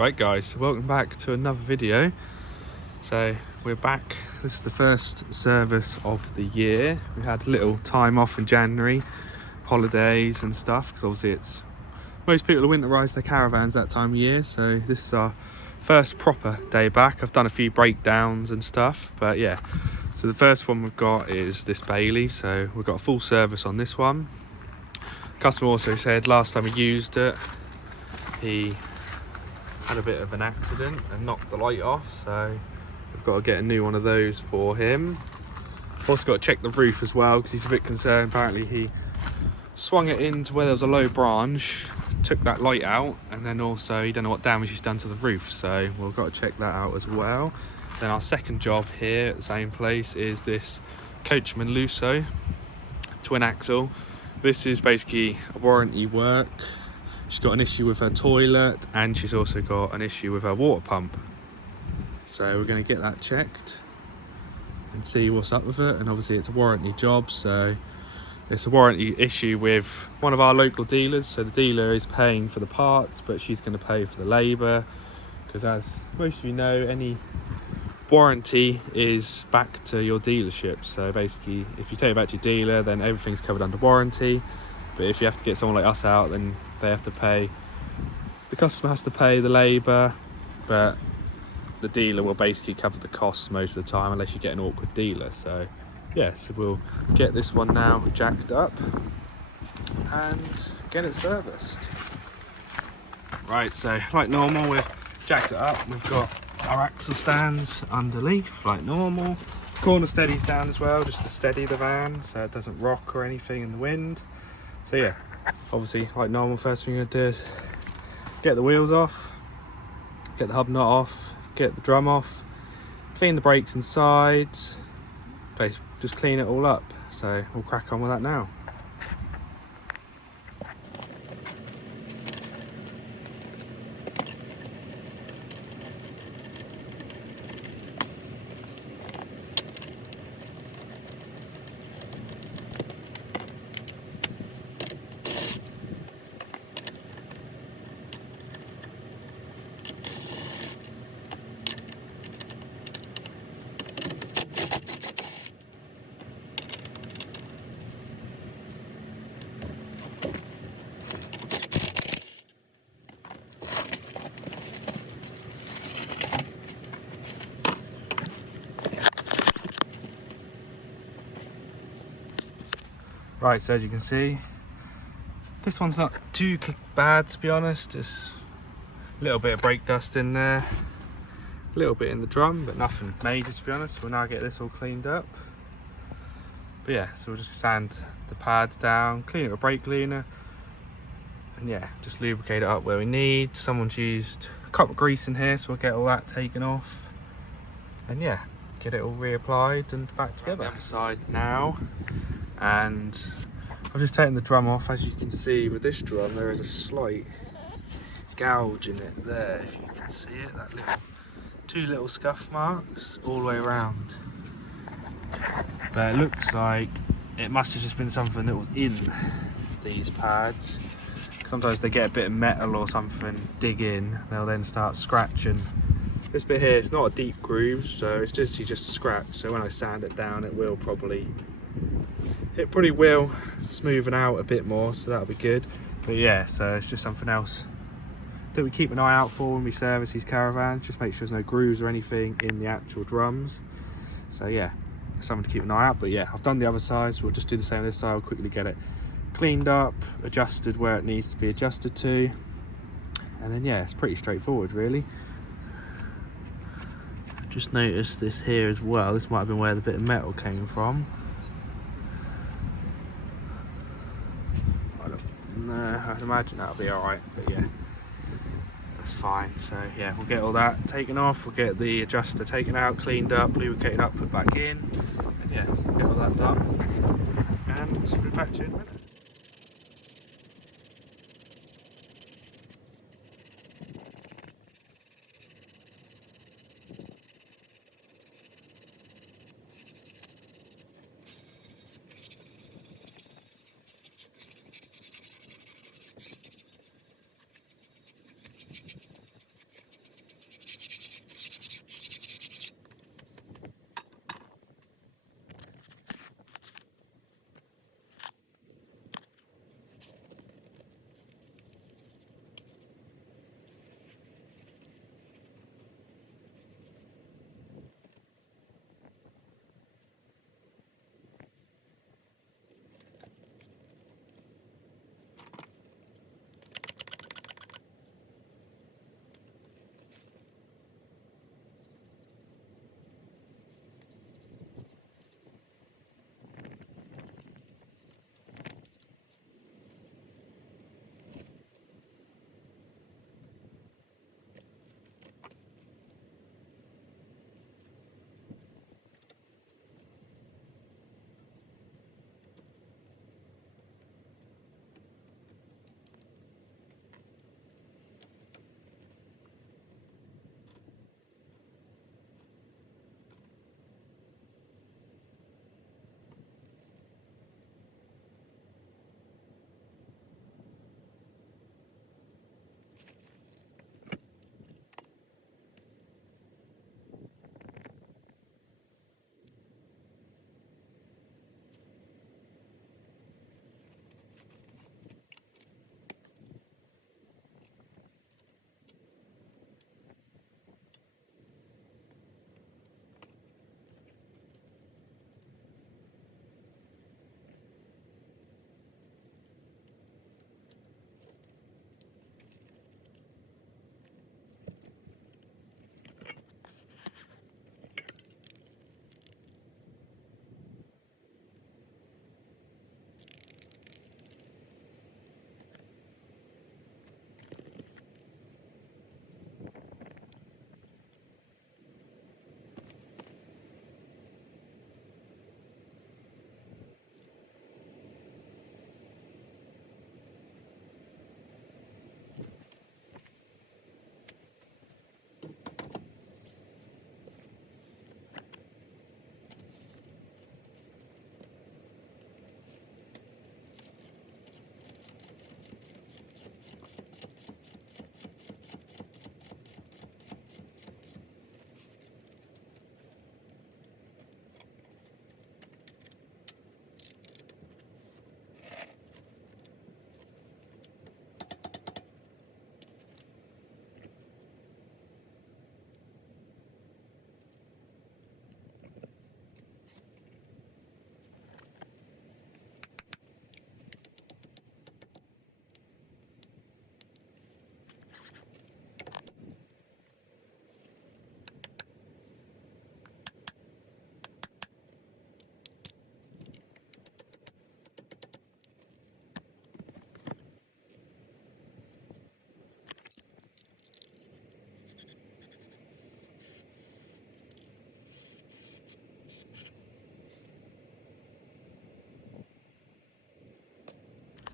Right guys, welcome back to another video. So we're back. This is the first service of the year. We had a little time off in January, holidays and stuff, because obviously it's most people winterize their caravans that time of year. So this is our first proper day back. I've done a few breakdowns and stuff, but yeah. So the first one we've got is this Bailey. So we've got a full service on this one. Customer also said last time he used it, he had a bit of an accident and knocked the light off, so we've got to get a new one of those for him. Also got to check the roof as well, because he's a bit concerned. Apparently he swung it into where there was a low branch, took that light out, and then also he don't know what damage he's done to the roof, so we've got to check that out as well. Then our second job here at the same place is this Coachman Lusso twin axle. This is basically a warranty work. She's got an issue with her toilet, and she's also got an issue with her water pump. So we're going to get that checked and see what's up with it. And obviously it's a warranty job, so it's a warranty issue with one of our local dealers. So the dealer is paying for the parts, but she's going to pay for the labour, because as most of you know, any warranty is back to your dealership. So basically if you take it back to your dealer, then everything's covered under warranty. But if you have to get someone like us out, then they have to pay, the customer has to pay the labour, but the dealer will basically cover the costs most of the time, unless you get an awkward dealer. So yes, so we'll get this one now jacked up and get it serviced. Right, so like normal, we've jacked it up. We've got our axle stands underneath like normal, corner steadies down as well, just to steady the van so it doesn't rock or anything in the wind. So yeah, obviously like normal, first thing you're gonna do is get the wheels off, get the hub nut off, get the drum off, clean the brakes inside, basically just clean it all up. So we'll crack on with that now. Right, so as you can see, this one's not too bad, to be honest. Just a little bit of brake dust in there, a little bit in the drum, but nothing major, to be honest. We'll now get this all cleaned up. But yeah, so we'll just sand the pads down, clean it with a brake cleaner, and yeah, just lubricate it up where we need. Someone's used a cup of grease in here, so we'll get all that taken off, and yeah, get it all reapplied and back together. The other side now, and I've just taken the drum off. As you can see with this drum, there is a slight gouge in it there, if you can see it, that little, two little scuff marks all the way around. But it looks like it must have just been something that was in these pads. Sometimes they get a bit of metal or something, dig in, they'll then start scratching. This bit here, it's not a deep groove, so it's just a scratch. So when I sand it down, it probably will smoothen out a bit more, so that'll be good. But yeah, so it's just something else that we keep an eye out for when we service these caravans. Just make sure there's no grooves or anything in the actual drums. So yeah, something to keep an eye out. But yeah, I've done the other side, so we'll just do the same on this side. We'll quickly get it cleaned up, adjusted where it needs to be adjusted to, and then yeah, it's pretty straightforward really. Just noticed this here as well. This might have been where the bit of metal came from. No, I'd imagine that'll be alright, but yeah, that's fine. So yeah, we'll get all that taken off, we'll get the adjuster taken out, cleaned up, lubricated up, put back in, and yeah, get all that done, and we'll be back to you in a minute.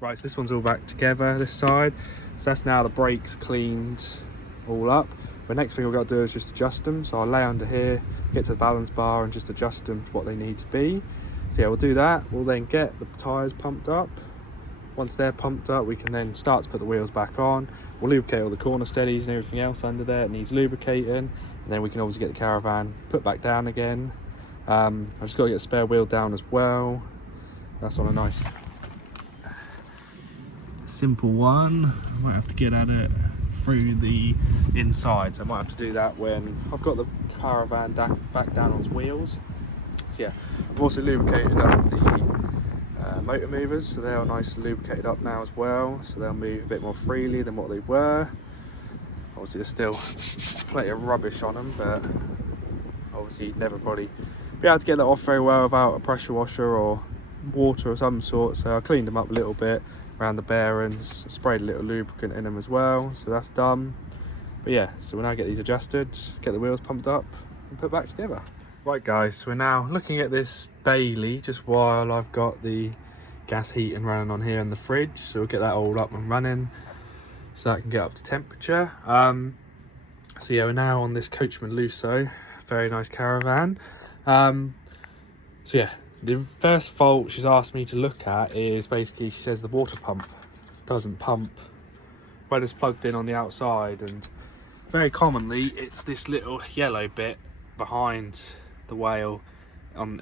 Right, so this one's all back together, this side. So that's now the brakes cleaned all up. The next thing we've got to do is just adjust them. So I'll lay under here, get to the balance bar and just adjust them to what they need to be. So yeah, we'll do that. We'll then get the tyres pumped up. Once they're pumped up, we can then start to put the wheels back on. We'll lubricate all the corner steadies and everything else under there. It needs lubricating. And then we can obviously get the caravan put back down again. I've just got to get a spare wheel down as well. That's on a nice simple one. I might have to get at it through the inside, so I might have to do that when I've got the caravan back down on its wheels. So yeah, I've also lubricated up the motor movers, so they're nice lubricated up now as well, so they'll move a bit more freely than what they were. Obviously there's still plenty of rubbish on them, but obviously you'd never probably be able to get that off very well without a pressure washer or water of some sort. So I cleaned them up a little bit around the bearings, sprayed a little lubricant in them as well, so that's done. But yeah, so we'll now get these adjusted, get the wheels pumped up and put back together. Right guys, so we're now looking at this Bailey just while I've got the gas heating running on here in the fridge, so we'll get that all up and running so that can get up to temperature. So yeah, we're now on this Coachman Lusso, very nice caravan. So yeah, the first fault she's asked me to look at is basically, she says the water pump doesn't pump when it's plugged in on the outside, and very commonly it's this little yellow bit behind the whale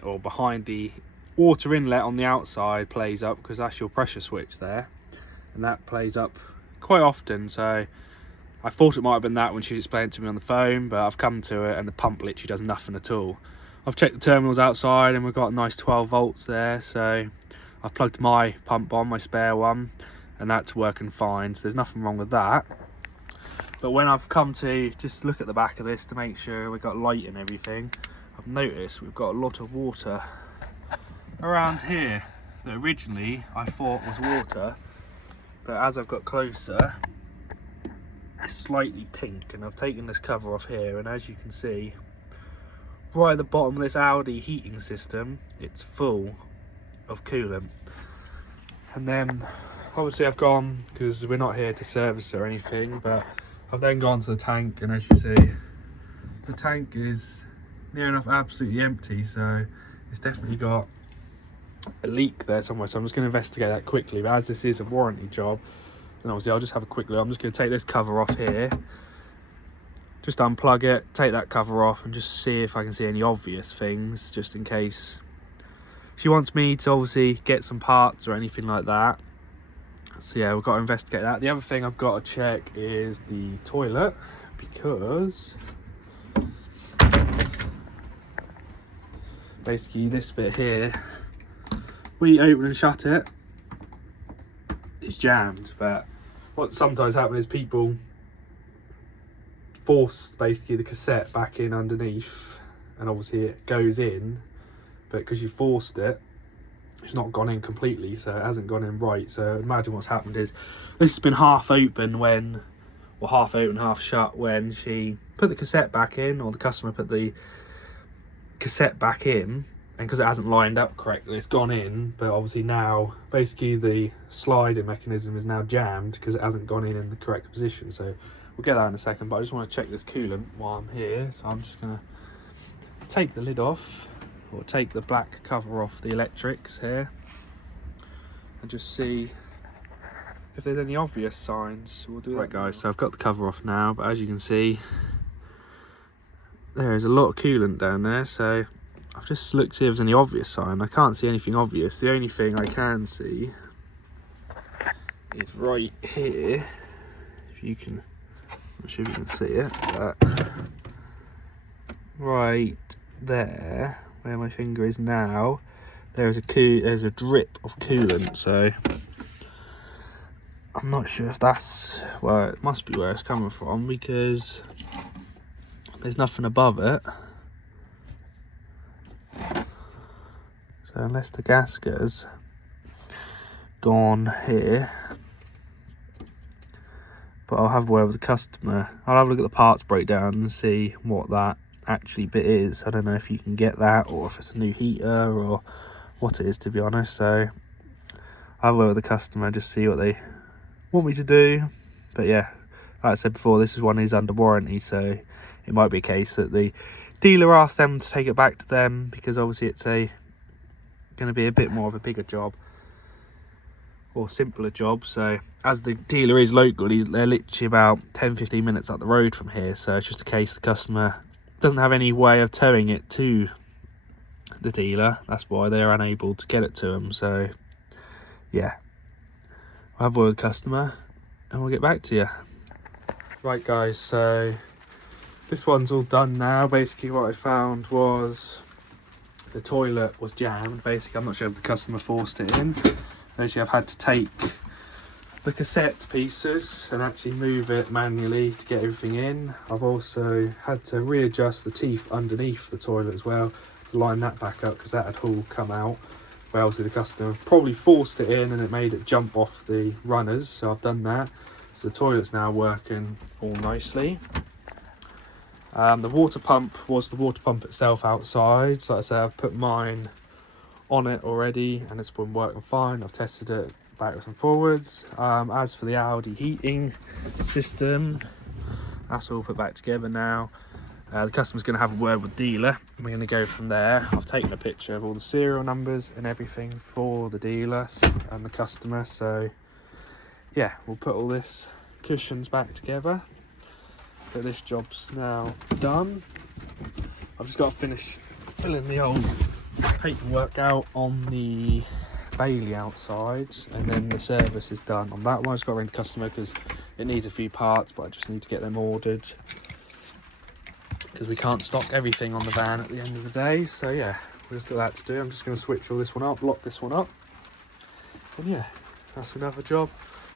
or behind the water inlet on the outside plays up, because that's your pressure switch there, and that plays up quite often. So I thought it might have been that when she explained it to me on the phone, but I've come to it and the pump literally does nothing at all. I've checked the terminals outside and we've got a nice 12 volts there, so I've plugged my pump on, my spare one, and that's working fine, so there's nothing wrong with that. But when I've come to just look at the back of this to make sure we've got light and everything, I've noticed we've got a lot of water around here that originally I thought was water, but as I've got closer it's slightly pink, and I've taken this cover off here, and as you can see right at the bottom of this Audi heating system, it's full of coolant. And then obviously I've gone, because we're not here to service or anything, but I've then gone to the tank, and as you see the tank is near enough absolutely empty, so it's definitely got a leak there somewhere. So I'm just going to investigate that quickly, but as this is a warranty job, then obviously I'll just have a quick look. I'm just going to take this cover off here, just unplug it, take that cover off, and just see if I can see any obvious things, just in case she wants me to obviously get some parts or anything like that. So yeah, we've got to investigate that. The other thing I've got to check is the toilet, because basically this bit here, when you open and shut it, it's jammed. But what sometimes happens is people force basically the cassette back in underneath, and obviously it goes in, but because you forced it, it's not gone in completely, so it hasn't gone in right. So imagine what's happened is this has been half open when, or half open half shut when she put the cassette back in, or the customer put the cassette back in, and because it hasn't lined up correctly, it's gone in. But obviously now basically the sliding mechanism is now jammed because it hasn't gone in the correct position. So we'll get that in a second, but I just want to check this coolant while I'm here. So I'm just going to take the lid off, or take the black cover off the electrics here, and just see if there's any obvious signs. We'll do that. Right guys, so I've got the cover off now, but as you can see there is a lot of coolant down there, so I've just looked to see if there's any obvious sign. I can't see anything obvious. The only thing I can see is right here, if you can, I'm not sure if you can see it, but right there where my finger is now, there's a drip of coolant. So I'm not sure if that's where, it must be where it's coming from, because there's nothing above it. So unless the gasker's gone here, but I'll have a word with the customer. I'll have a look at the parts breakdown and see what that actually bit is. I don't know if you can get that, or if it's a new heater, or what it is, to be honest. So have a word with the customer, just see what they want me to do. But yeah, like I said before, this one is under warranty, so it might be a case that the dealer asks them to take it back to them, because obviously it's going to be a bit more of a bigger job or simpler job. So as the dealer is local, they're literally about 10-15 minutes up the road from here, so it's just a case the customer doesn't have any way of towing it to the dealer. That's why they're unable to get it to them. So yeah, I'll have a word with the customer and we'll get back to you. Right guys, so this one's all done now. Basically what I found was the toilet was jammed. Basically, I'm not sure if the customer forced it in. Basically, I've had to take the cassette pieces and actually move it manually to get everything in. I've also had to readjust the teeth underneath the toilet as well to line that back up, because that had all come out. Well, obviously the customer probably forced it in and it made it jump off the runners, so I've done that. So the toilet's now working all nicely. The water pump was the water pump itself outside. So like I said, I've put mine on it already and it's been working fine. I've tested it backwards and forwards. As for the Audi heating system, that's all put back together now. The customer's going to have a word with the dealer. We're going to go from there. I've taken a picture of all the serial numbers and everything for the dealer and the customer. So yeah, we'll put all this cushions back together. But this job's now done. I've just got to finish filling the old paperwork out on the Bailey outside, and then the service is done on that one. I just got to ring the customer because it needs a few parts, but I just need to get them ordered because we can't stock everything on the van at the end of the day. So yeah, we've just got that to do. I'm just going to switch all this one up, lock this one up, and yeah, that's another job